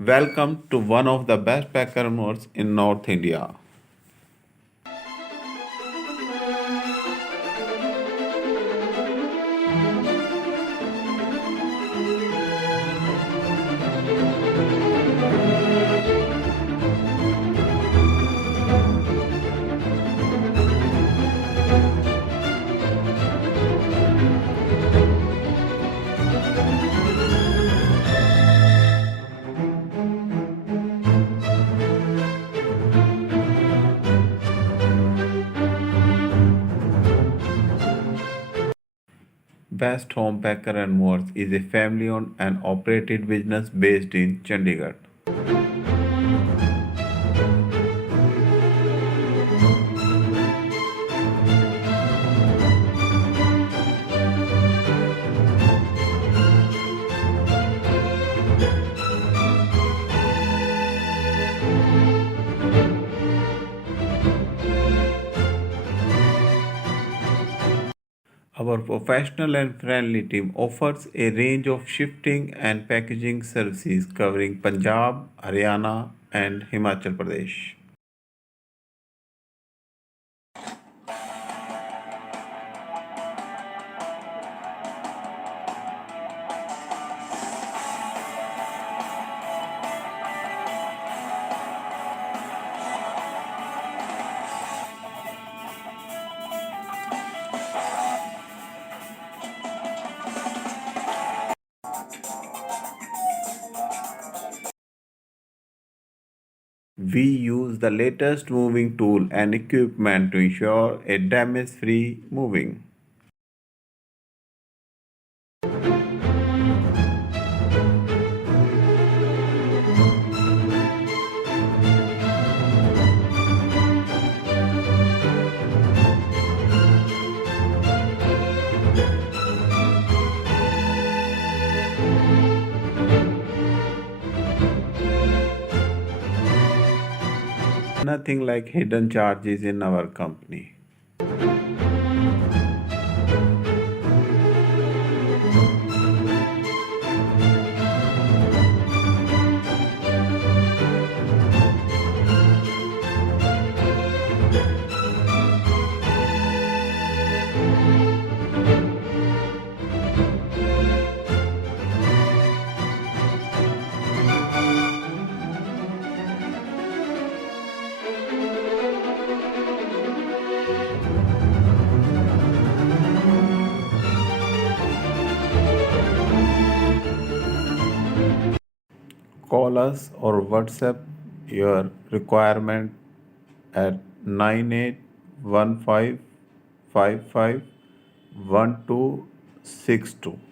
Welcome to one of the best packers in North India. Best Home Packer and More is a family owned and operated business based in Chandigarh. Our professional and friendly team offers a range of shifting and packaging services covering Punjab, Haryana, and Himachal Pradesh. We use the latest moving tool and equipment to ensure a damage-free moving. Nothing like hidden charges in our company. Call us or WhatsApp your requirement at 9815551262.